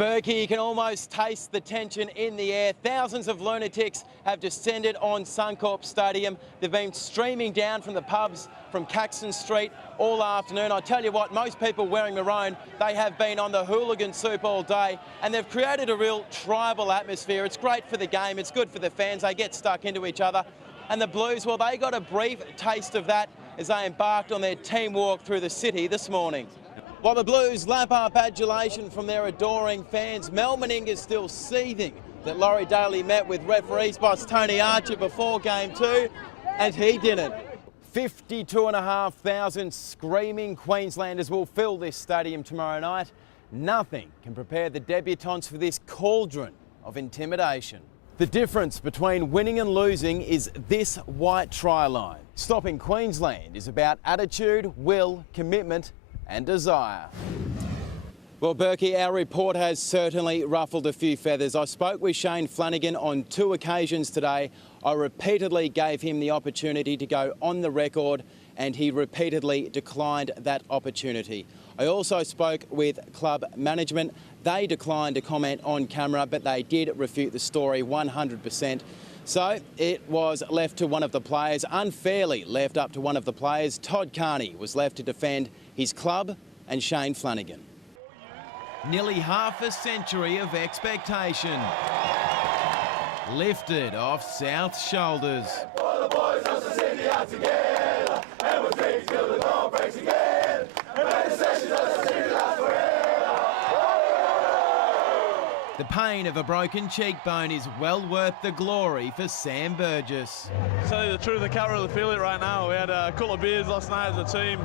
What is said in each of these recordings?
Berkey, you can almost taste the tension in the air. Thousands of lunatics have descended on Suncorp Stadium. They've been streaming down from the pubs from Caxton Street all afternoon. I tell you what, most people wearing maroon, they have been on the hooligan soup all day, and they've created a real tribal atmosphere. It's great for the game, it's good for the fans, they get stuck into each other. And the Blues, well, they got a brief taste of that as they embarked on their team walk through the city this morning. While the Blues lap up adulation from their adoring fans, Mel Meninga's still seething that Laurie Daly met with referees boss Tony Archer before Game 2, and he didn't. 52,500 screaming Queenslanders will fill this stadium tomorrow night. Nothing can prepare the debutants for this cauldron of intimidation. The difference between winning and losing is this white try line. Stopping Queensland is about attitude, will, commitment and desire. Well, Berkey, our report has certainly ruffled a few feathers. I spoke with Shane Flanagan on 2 occasions today. I repeatedly gave him the opportunity to go on the record and he repeatedly declined that opportunity. I also spoke with club management. They declined to comment on camera, but they did refute the story 100%. So it was left to one of the players, unfairly left up to one of the players. Todd Carney was left to defend his club and Shane Flanagan. Nearly half a century of expectation lifted off South's shoulders. All the boys of the city are together, and we'll drink till the dawn breaks again, and make the sessions of the city last forever. The pain of a broken cheekbone is well worth the glory for Sam Burgess. To tell you the truth, I can't really feel it right now. We had a couple of beers last night as a team.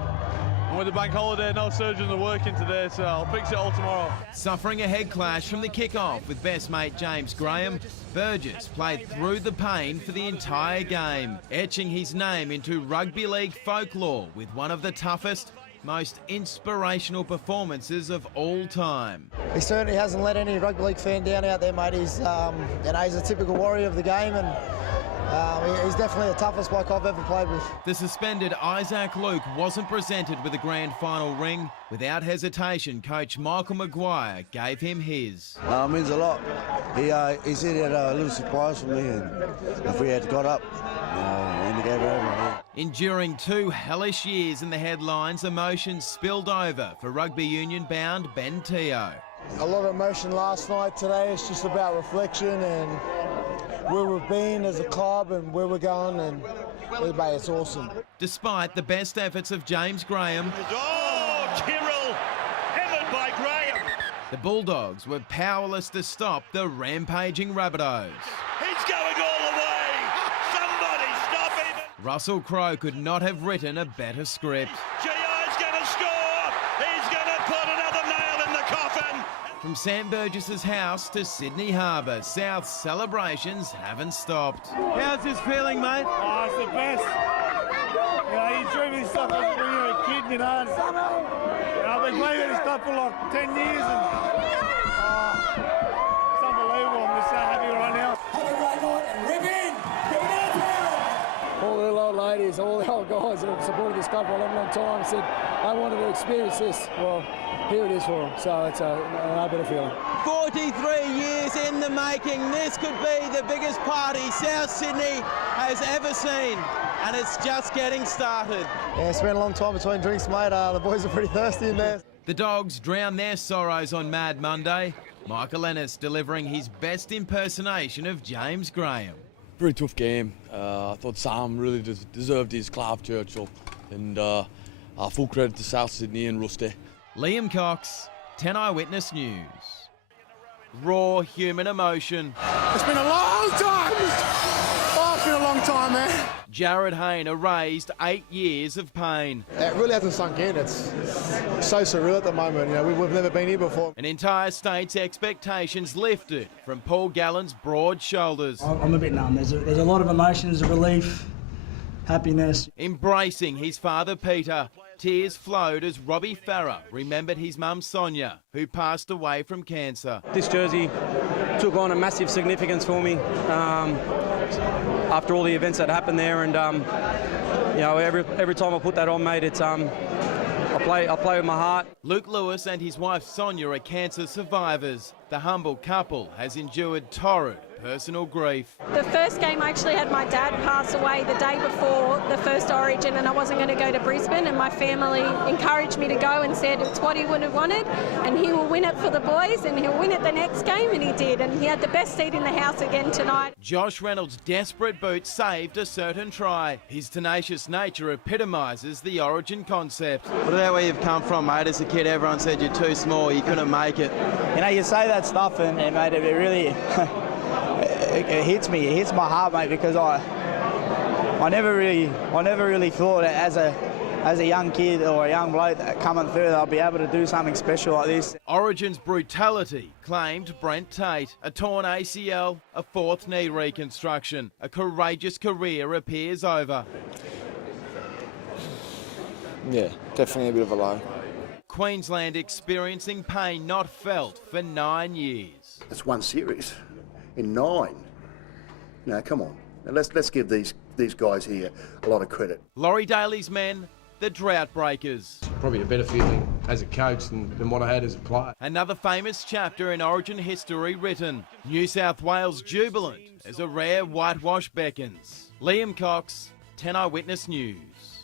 And with the bank holiday, no surgeons are working today, so I'll fix it all tomorrow. Suffering a head clash from the kick-off with best mate James Graham, Burgess played through the pain for the entire game, etching his name into rugby league folklore with one of the toughest, most inspirational performances of all time. He certainly hasn't let any rugby league fan down out there, mate. He's a typical warrior of the game, and he's definitely the toughest bloke I've ever played with. The suspended Isaac Luke wasn't presented with a grand final ring. Without hesitation, coach Michael Maguire gave him his. It means a lot. He said he had a little surprise for me, and if we had got up, and he gave it over. Yeah. Enduring 2 hellish years in the headlines, emotions spilled over for rugby union bound Ben Teo. A lot of emotion last night. Today it's just about reflection and where we've been as a club and where we're going, and it's awesome. Despite the best efforts of James Graham, Kirill, headed by Graham. the Bulldogs were powerless to stop the rampaging Rabbitohs. He's going all the way. Somebody stop him. Russell Crowe could not have written a better script. G.I.'s going to score. He's going to put another nail in the coffin. From Sam Burgess's house to Sydney Harbour, South's celebrations haven't stopped. How's this feeling, mate? Oh, it's the best. You know, you dream of this stuff when you were a kid, you know. I've been playing with this stuff for like 10 years, and it's unbelievable. I'm just so happy right now. Have a great night and rip in. All the little old ladies, all the old guys that have supported this club for a long, long time said, I wanted to experience this. Well, here it is for them, so it's no better feeling. 43 years in the making. This could be the biggest party South Sydney has ever seen, and it's just getting started. Yeah, it's been a long time between drinks, mate. The boys are pretty thirsty in there. The Dogs drown their sorrows on Mad Monday. Michael Ennis delivering his best impersonation of James Graham. Very tough game. I thought Sam really deserved his Clive Churchill, and full credit to South Sydney and Rusty. Liam Cox, 10 Eyewitness News. Raw human emotion. It's been a long time. Oh, it's been a long time, man. Jared Hayne erased 8 years of pain. It really hasn't sunk in. It's so surreal at the moment. You know, we've never been here before. An entire state's expectations lifted from Paul Gallen's broad shoulders. I'm a bit numb. There's a lot of emotions, relief, happiness. Embracing his father Peter, tears flowed as Robbie Farah remembered his mum Sonia, who passed away from cancer. This jersey took on a massive significance for me after all the events that happened there, and you know, every time I put that on, mate, it's I play with my heart. Luke Lewis and his wife Sonia are cancer survivors. The humble couple has endured torrid personal grief. The first game, I actually had my dad pass away the day before the first Origin, and I wasn't going to go to Brisbane, and my family encouraged me to go and said it's what he would have wanted, and he will win it for the boys, and he'll win it the next game, and he did, and he had the best seat in the house again tonight. Josh Reynolds' desperate boot saved a certain try. His tenacious nature epitomises the Origin concept. What about where you've come from, mate? As a kid, everyone said you're too small, you couldn't make it. You know, you say that stuff and mate, it really it hits me. It hits my heart, mate, because I never really thought that as a young kid or a young bloke coming through, I'll be able to do something special like this. Origin's brutality claimed Brent Tate. A torn ACL, a fourth knee reconstruction. A courageous career appears over. Yeah, definitely a bit of a low. Queensland experiencing pain not felt for 9 years. It's one series in 9. No, come on. Now let's give these guys here a lot of credit. Laurie Daly's men, the Drought Breakers. Probably a better feeling as a coach than what I had as a player. Another famous chapter in Origin history written. New South Wales jubilant as a rare whitewash beckons. Liam Cox, 10 Eyewitness News.